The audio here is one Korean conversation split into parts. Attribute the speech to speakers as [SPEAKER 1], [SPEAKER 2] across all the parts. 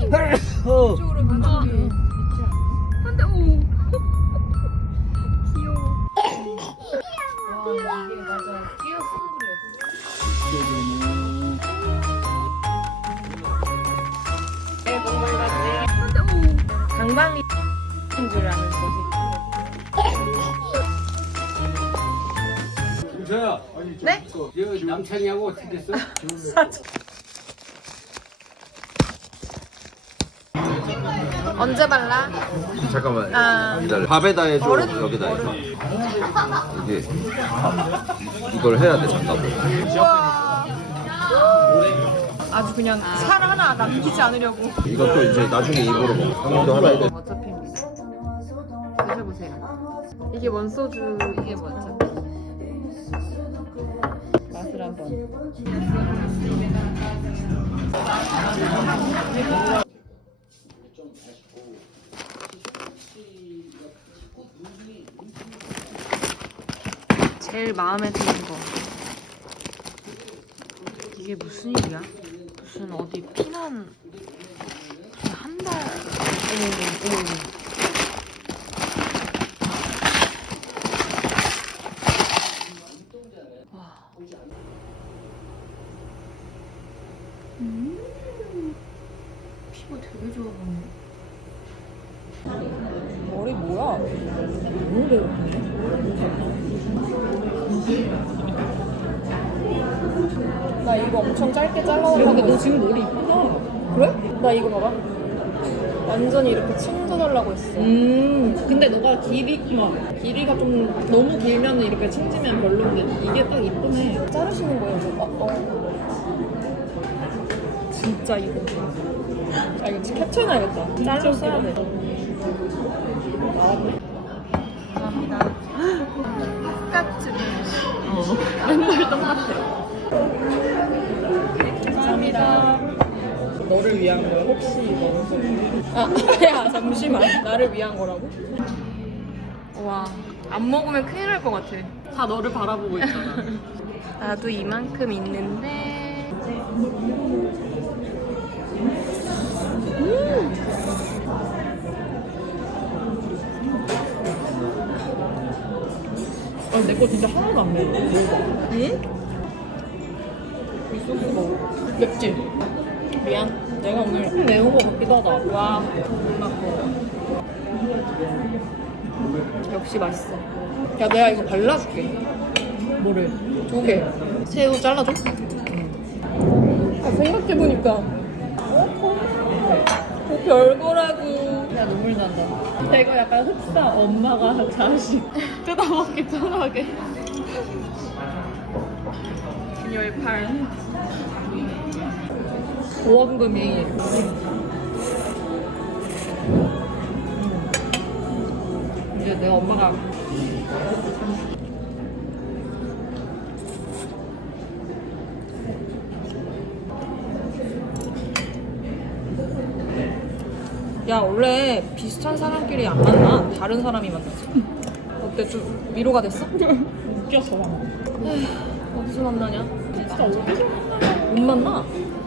[SPEAKER 1] 이쪽으로 가는 게 있지 않나? 근데 오 귀여워. 와 이게 맞아. 뛰어 쓰는 거야. 내 동물 같지? 근데 오 강방인 줄 아는 거지.
[SPEAKER 2] 저야.
[SPEAKER 1] 네?
[SPEAKER 2] 저 남창이하고 어떻게 됐어?
[SPEAKER 1] 언제 발라?
[SPEAKER 3] 잠깐만
[SPEAKER 1] 아.
[SPEAKER 3] 기다려. 밥에다 해줘.
[SPEAKER 1] 얼음?
[SPEAKER 3] 여기다 해줘. 이게 이걸 해야 돼. 잠깐만.
[SPEAKER 1] 우와. 아주 그냥 살 하나 남기지 않으려고.
[SPEAKER 3] 이것도 이제 나중에 입으로 먹어. 형님도 하나 해야 돼.
[SPEAKER 1] 어차피 드셔보세요. 이게 원소주. 이게 뭐죠? 맛을 한번. 제일 마음에 드는 거. 이게 무슨 일이야? 무슨 어디 피난 무슨 한 달. 어머. 와. 피부 되게 좋아 보이네. 머리 뭐야? 너무 배고프네. 나 이거 엄청 짧게 잘라달라고. 근데 너 지금 머리 이쁘다. 그래? 나 이거 봐봐. 완전히 이렇게 층져달라고 했어.
[SPEAKER 4] 근데 너가 길이가 좀 너무 길면 이렇게 층지면 별로인데 이게 딱 이쁘네.
[SPEAKER 1] 자르시는 거예요, 저거? 진짜 이거. 아, 이거 캡처해놔야겠다. 잘라 써야 돼. 감사합니다. 똑같이. 맨날 똑같아. 감사합니다.
[SPEAKER 4] 너를 위한 거야 혹시 이거?
[SPEAKER 1] 아, 야, 잠시만. 나를 위한 거라고? 와, 안 먹으면 큰일 날 것 같아.
[SPEAKER 4] 다 너를 바라보고 있잖아.
[SPEAKER 1] 나도 이만큼 있는데.
[SPEAKER 4] 내 거 진짜 하나도 안 매워.
[SPEAKER 1] 응?
[SPEAKER 4] 이 소스 먹어. 맵지?
[SPEAKER 1] 미안.
[SPEAKER 4] 내가 오늘 좀 매운 거 같기도 하다. 와.
[SPEAKER 1] 역시 맛있어.
[SPEAKER 4] 야 내가 이거 발라줄게. 뭐를? 두 개. 새우 잘라줘?
[SPEAKER 1] 아, 생각해보니까. 별거라고.
[SPEAKER 4] 야 눈물 난다. 이거 약간 흡사 엄마가 자식 뜯어먹기 편하게.
[SPEAKER 1] 열팔.
[SPEAKER 4] 보험금이 이제 내가 엄마가
[SPEAKER 1] 야, 원래 비슷한 사람끼리 안 만나. 다른 사람이 만나지. 어때? 좀 위로가 됐어?
[SPEAKER 4] 웃겼어.
[SPEAKER 1] 어디서 만나냐?
[SPEAKER 4] 진짜 어디서 만나냐?
[SPEAKER 1] 못 만나?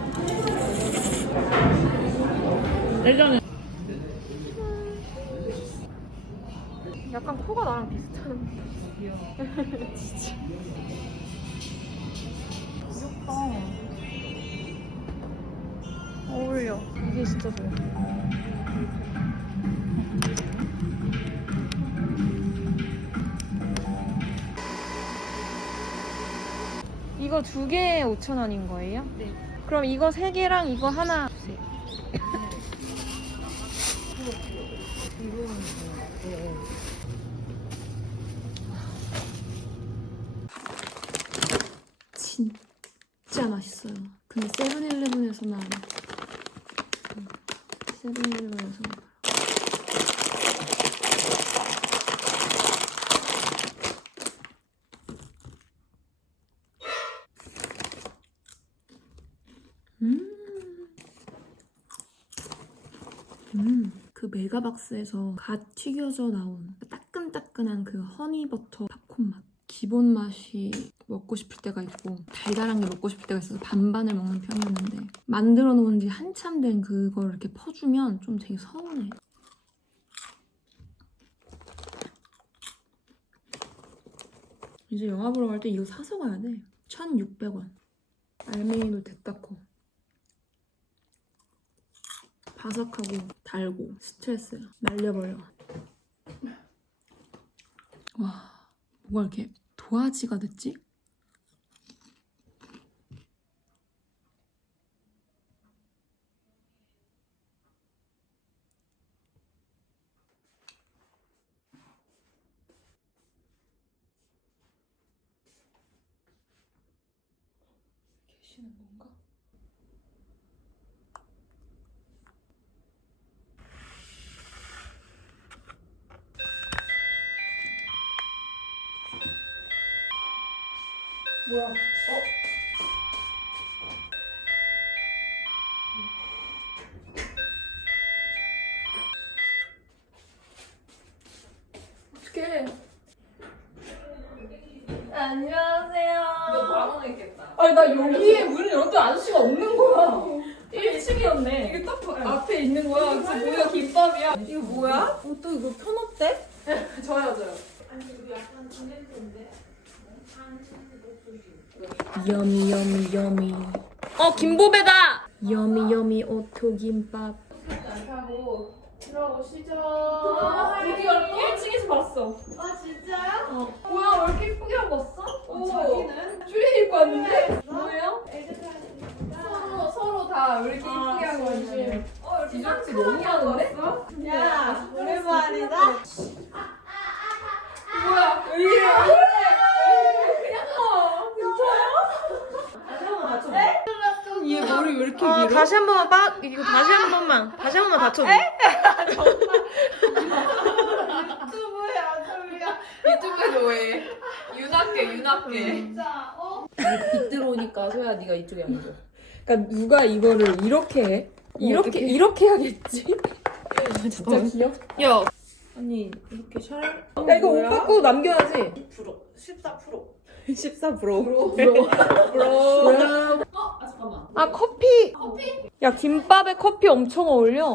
[SPEAKER 4] 예전에
[SPEAKER 1] 약간 코가 나랑 비슷한. 진짜. 귀엽다. 어울려. 이게 진짜 좋아. 이거 2개에 5,000원인 거예요?
[SPEAKER 4] 네.
[SPEAKER 1] 그럼 이거 3개랑 이거 하나 주세요. 진짜 맛있어요. 근데 세븐일레븐에서만 그 메가박스에서 갓 튀겨져 나온 따끈따끈한 그 허니버터 팝콘 맛. 기본 맛이 먹고 싶을 때가 있고 달달한 게 먹고 싶을 때가 있어서 반반을 먹는 편이었는데 만들어 놓은 지 한참 된 그걸 이렇게 퍼주면 좀 되게 서운해. 이제 영화 보러 갈 때 이거 사서 가야 돼. 1,600원. 알맹이도 데타코. 바삭하고 달고 스트레스야. 말려버려. 와, 뭐가 이렇게 도화지가 됐지? 계시는 건가? 뭐야? 어떡해. 안녕하세요.
[SPEAKER 4] 너 만원 있겠다.
[SPEAKER 1] 아니 나 여기에 문을 열었더니 아저씨가 없는 거야. 1층이었네. 이게 딱 앞에 있는 거야. 그래서 뭐야 김밥이야.
[SPEAKER 4] 이거 뭐야? 또 이거 편없대?
[SPEAKER 1] 저요. 여미 여미 여미. 김보배다. 여미 여미 오토김밥. 안 타고 들어오시죠. 드디어 1층에서 봤어.
[SPEAKER 5] 아 진짜요?
[SPEAKER 1] 뭐야 왜 이렇게 예쁘게 하고 왔어?
[SPEAKER 5] 자기는?
[SPEAKER 1] 줄리 입고 왔는데? 뭐예요?
[SPEAKER 5] 애들
[SPEAKER 1] 서로 다 왜 이렇게 예쁘게 하고 왔지? 디저트 너무 많은데?
[SPEAKER 5] 야 오랜만이다.
[SPEAKER 1] 뭐야 왜 이래?
[SPEAKER 4] 얘 머리 왜 이렇게
[SPEAKER 5] 길어?
[SPEAKER 4] 다시 한 번만 이거 다시 한 번만 받쳐줘.
[SPEAKER 5] 유튜브야.
[SPEAKER 4] 유튜브에서 왜? 윤학계.
[SPEAKER 5] 진짜
[SPEAKER 4] 빛 들어오니까 소야 네가 이쪽에 앉아.
[SPEAKER 1] 그러니까 누가 이거를 이렇게 해? 이렇게 해야겠지? 진짜 귀엽.
[SPEAKER 4] 야. 아니 이렇게 샤.
[SPEAKER 1] 야 이거 오빠 거 남겨야지.
[SPEAKER 5] 14%.
[SPEAKER 1] 14%.
[SPEAKER 5] 아 잠깐만.
[SPEAKER 1] 아 커피. 야 김밥에 커피 엄청 어울려.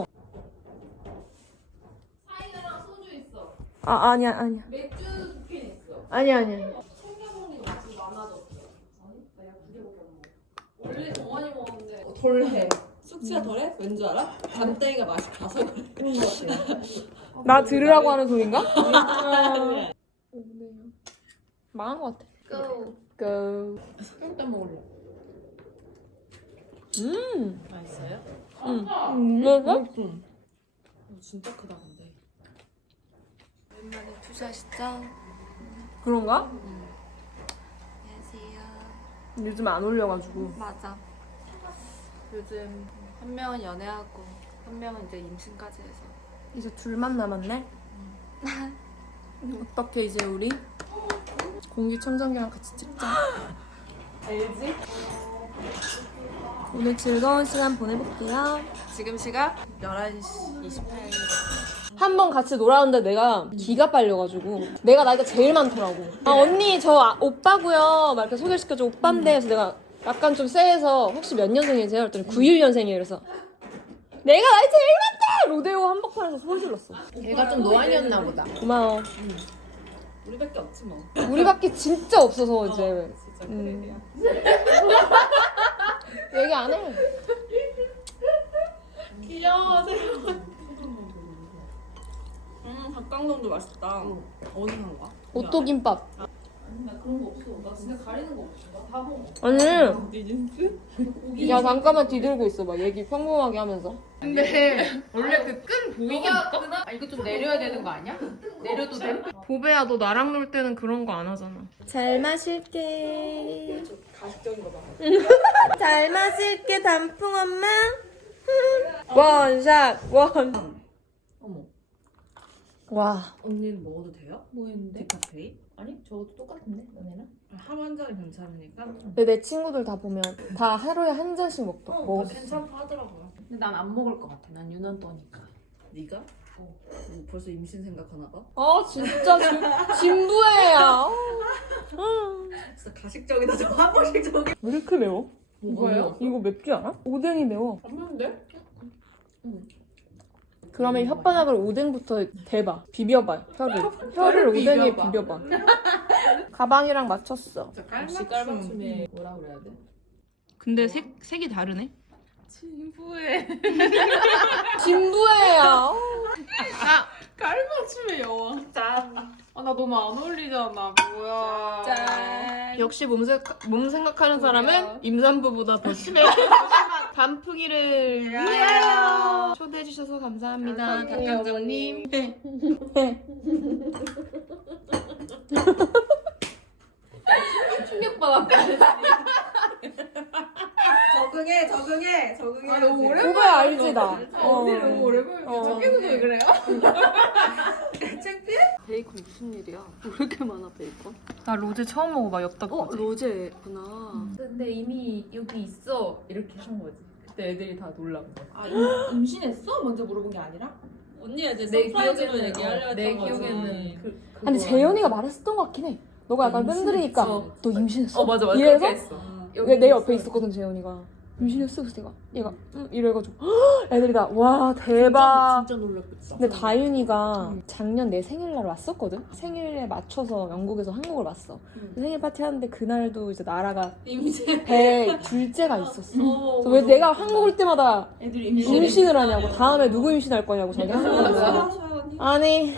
[SPEAKER 5] 사이다랑 소주 있어.
[SPEAKER 1] 아니야.
[SPEAKER 5] 맥주 2캔 있어.
[SPEAKER 1] 아니야.
[SPEAKER 5] 챙겨먹는 게 맛이 많아졌어. 아니? 나 약 2개밖에 안 먹어. 원래 더 많이 먹었는데.
[SPEAKER 6] 덜해. 숙취가 덜해? 왠 줄 알아? 간땡이가 맛이 가서 그런 거 같아.
[SPEAKER 1] 나 들으라고 하는 소린가? 망한 것 같아. Go.
[SPEAKER 6] 일단 먹을래. 맛있어요?
[SPEAKER 1] 뭐가?
[SPEAKER 6] 진짜 크다 근데.
[SPEAKER 7] 오랜만에 투자시죠?
[SPEAKER 1] 그런가?
[SPEAKER 7] 안녕하세요.
[SPEAKER 1] 요즘 안 올려가지고.
[SPEAKER 7] 맞아. 요즘 한 명은 연애하고 한 명은 이제 임신까지 해서
[SPEAKER 1] 이제 둘만 남았네. 어떻게 이제 우리 공기청정기랑 같이 찍자. 알지? 오늘 즐거운 시간 보내볼게요.
[SPEAKER 7] 지금 시각 11시 28분.
[SPEAKER 1] 한 번 같이 놀았는데 내가 기가 빨려가지고 내가 나이가 제일 많더라고. 언니 저 오빠고요. 막 이렇게 소개시켜줘. 오빠인데. 그래서 내가 약간 좀 쎄해서 혹시 몇 년생이세요? 그랬더니 91년생이에요. 그래서 내가 나이 제일 많다! 로데오 한복판에서 소리 질렀어.
[SPEAKER 4] 걔가 좀 노안이었나 보다.
[SPEAKER 1] 고마워.
[SPEAKER 6] 우리밖에 없지 뭐.
[SPEAKER 1] 우리밖에 진짜 없어서 이제
[SPEAKER 6] 진짜 그래.
[SPEAKER 1] 얘기 안 해.
[SPEAKER 6] 귀여워 새로운. 닭강정도 맛있다. 어디서 산 거야?
[SPEAKER 1] 오토김밥.
[SPEAKER 5] 나 그런 거 없어. 나 진짜 가리는 거 없어. 나 다 먹어.
[SPEAKER 1] 아니.
[SPEAKER 6] 디진스?
[SPEAKER 1] 야 잠깐만 뒤들고 있어봐. 얘기 평범하게 하면서.
[SPEAKER 4] 근데 원래 그 끈 보이게 묶어? 아 이거 좀 내려야 되는 거 아니야? 내려도 돼?
[SPEAKER 1] 보배야 너 나랑 놀 때는 그런 거 안 하잖아. 잘 마실게.
[SPEAKER 6] 가식적인 거 봐.
[SPEAKER 1] 잘 마실게 단풍 엄마. 원샷 원.
[SPEAKER 6] 어머.
[SPEAKER 1] 와.
[SPEAKER 6] 언니는 먹어도 돼요?
[SPEAKER 5] 뭐 했는데?
[SPEAKER 6] 데카페인?
[SPEAKER 5] 아니 저것도 똑같은데 너네랑?
[SPEAKER 6] 하루 한 잔이 괜찮으니까.
[SPEAKER 1] 근데 내 친구들 다 보면 다 하루에 한 잔씩 먹어.
[SPEAKER 6] 괜찮다 하더라고요.
[SPEAKER 5] 근데 난 안 먹을 것 같아. 난 유난 떠니까.
[SPEAKER 6] 네가? 벌써 임신 생각하나 봐.
[SPEAKER 1] 아 진짜 진부해야.
[SPEAKER 6] 진짜 가식적이다. 저 한 번씩 저기.
[SPEAKER 1] 왜 이렇게 매워?
[SPEAKER 4] 뭐예요?
[SPEAKER 1] 이거 맵지 않아? 오뎅이 매워.
[SPEAKER 4] 안 먹는데?
[SPEAKER 1] 그러면 혓바닥을 오뎅부터 대봐. 비벼봐. 혀를 오뎅에 비벼봐. 가방이랑 맞췄어.
[SPEAKER 4] 깔맞춤에 뭐라 그래야 돼?
[SPEAKER 1] 근데 색이 다르네.
[SPEAKER 4] 진부해.
[SPEAKER 1] 진부해야.
[SPEAKER 4] 깔맞춤의 여왕. 짠. 아, 나 너무 안 어울리잖아. 뭐야. 짠.
[SPEAKER 1] 역시 몸 생각하는 사람은 임산부보다 더 심해. 반풍이를 위하여 초대해 주셔서 감사합니다. 닭강정님.
[SPEAKER 4] 충격받았다.
[SPEAKER 6] 적응해.
[SPEAKER 4] 아, 너무 오래
[SPEAKER 1] 오빠 알지 나.
[SPEAKER 4] 언니 너무 오래 보여. 저께서 왜 그래요?
[SPEAKER 7] 베이컨 무슨 일이야? 왜 이렇게 많아 베이컨?
[SPEAKER 1] 나 로제 처음 먹어봐 엽떡.
[SPEAKER 7] 로제구나.
[SPEAKER 4] 근데 이미 여기 있어. 이렇게 한 거지. 그때 애들이 다 놀란 거야.
[SPEAKER 6] 아 임신했어? 먼저 물어본 게 아니라?
[SPEAKER 5] 언니가 이제
[SPEAKER 4] 내
[SPEAKER 5] 서프라이즈로
[SPEAKER 4] 기억에는
[SPEAKER 5] 얘기하려
[SPEAKER 4] 내
[SPEAKER 5] 했던 거지.
[SPEAKER 4] 기억에는
[SPEAKER 1] 근데 재현이가 말했었던 것 같긴 해. 너가 약간 뜸들이니까 너 임신했어?
[SPEAKER 4] 맞아.
[SPEAKER 1] 이래서
[SPEAKER 4] 그렇게 했어.
[SPEAKER 1] 내 옆에 있었거든 재현이가. 임신했어? 그래서 얘가 이래가지고 헉! 애들이 다 와 대박.
[SPEAKER 6] 진짜 놀랐겠다.
[SPEAKER 1] 근데 다윤이가 작년 내 생일날 왔었거든? 생일에 맞춰서 영국에서 한국을 왔어. 생일 파티 하는데 그날도 이제 나라가
[SPEAKER 5] 임신.
[SPEAKER 1] 배에 둘째가 있었어. 그래서 왜 내가 한국 올 때마다
[SPEAKER 6] 애들이
[SPEAKER 1] 임신을 하냐고. 다음에 누구 임신할 거냐고 저한테 한국 오면서. 아니.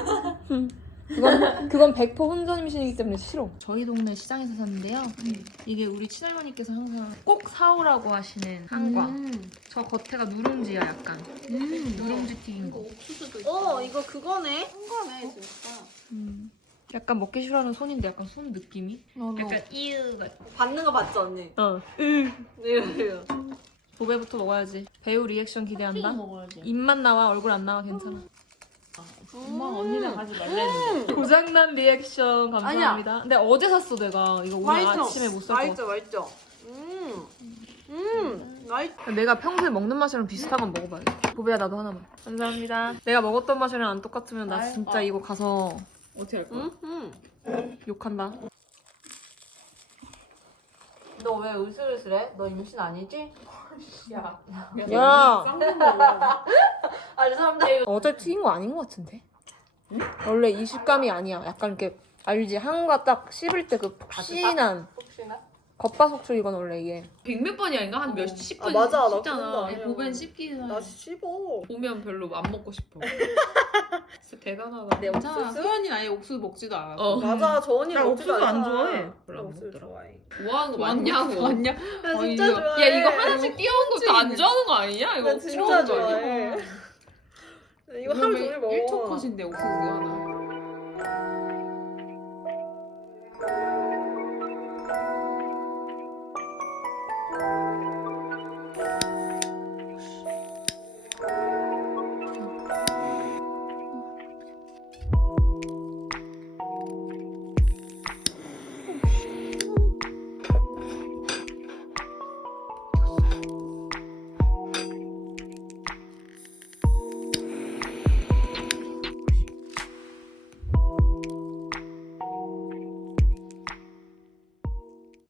[SPEAKER 1] 그건 100% 혼전 임신이기 때문에 싫어. 저희 동네 시장에서 샀는데요. 이게 우리 친할머니께서 항상 꼭 사오라고 하시는 한과. 저 겉에가 누룽지야 약간. 누룽지 튀긴 거.
[SPEAKER 7] 옥수수도 있어.
[SPEAKER 5] 이거 그거네.
[SPEAKER 7] 한거네 진짜.
[SPEAKER 1] 약간 먹기 싫어하는 손인데 약간 손 느낌이? 약간 이으 같아.
[SPEAKER 5] 받는 거 봤죠 언니?
[SPEAKER 1] 어.
[SPEAKER 5] 이래요.
[SPEAKER 1] 보배부터 먹어야지. 배우 리액션 기대한다.
[SPEAKER 6] 먹어야지.
[SPEAKER 1] 입만 나와 얼굴 안 나와 괜찮아.
[SPEAKER 6] 엄마 언니랑 하지 말랬는데.
[SPEAKER 1] 고장난 리액션 감사합니다. 근데 어제 샀어 내가. 이거 오늘 아침에 못 살 거.
[SPEAKER 5] 맛있죠. 맛있.
[SPEAKER 1] 내가 평소에 먹는 맛이랑 비슷한 건 먹어봐야겠다. 보배야 나도 하나만. 감사합니다. 내가 먹었던 맛이랑 안 똑같으면 나 진짜 이거 가서
[SPEAKER 6] 어떻게 할 거야?
[SPEAKER 1] 욕한다.
[SPEAKER 7] 너 왜 으슬으슬해? 너 임신 아니지?
[SPEAKER 1] 야
[SPEAKER 7] 아니 사람들이
[SPEAKER 1] 어제 튀긴 거 아닌 것 같은데? 원래 이 식감이 아니야. 약간 이렇게 알지? 한과 딱 씹을 때 그 푹신한
[SPEAKER 7] 혹시나?
[SPEAKER 1] 겉바속촉 이건 원래 이게.
[SPEAKER 4] 백몇 번이 아닌가? 한 몇십 번
[SPEAKER 5] 맞아, 나
[SPEAKER 4] 씹잖아.
[SPEAKER 5] 그런 거
[SPEAKER 4] 보면 씹기는
[SPEAKER 5] 나 씹어.
[SPEAKER 4] 보면 별로 안 먹고 싶어. 진짜 대단하다.
[SPEAKER 5] 내 옥수수?
[SPEAKER 4] 소연이는 아예 옥수수 먹지도 않아.
[SPEAKER 5] 맞아, 저 언니
[SPEAKER 6] 나
[SPEAKER 5] 먹지도
[SPEAKER 6] 옥수수 안
[SPEAKER 5] 않잖아.
[SPEAKER 6] 좋아해.
[SPEAKER 4] 별로 안
[SPEAKER 5] 옥수수
[SPEAKER 4] 먹더라.
[SPEAKER 5] 좋아해.
[SPEAKER 4] 좋아하는 거 맞냐고.
[SPEAKER 5] 나 진짜
[SPEAKER 4] 이거,
[SPEAKER 5] 좋아해.
[SPEAKER 4] 야 이거 하나씩 띄워온 것도 안 좋아하는 거 아니냐? 이거
[SPEAKER 5] 나
[SPEAKER 4] 억지로
[SPEAKER 5] 진짜
[SPEAKER 4] 하는 거 아니야?
[SPEAKER 5] 좋아해. 이거 하루 종일 먹어.
[SPEAKER 4] 1초 컷인데 옥수수 하나.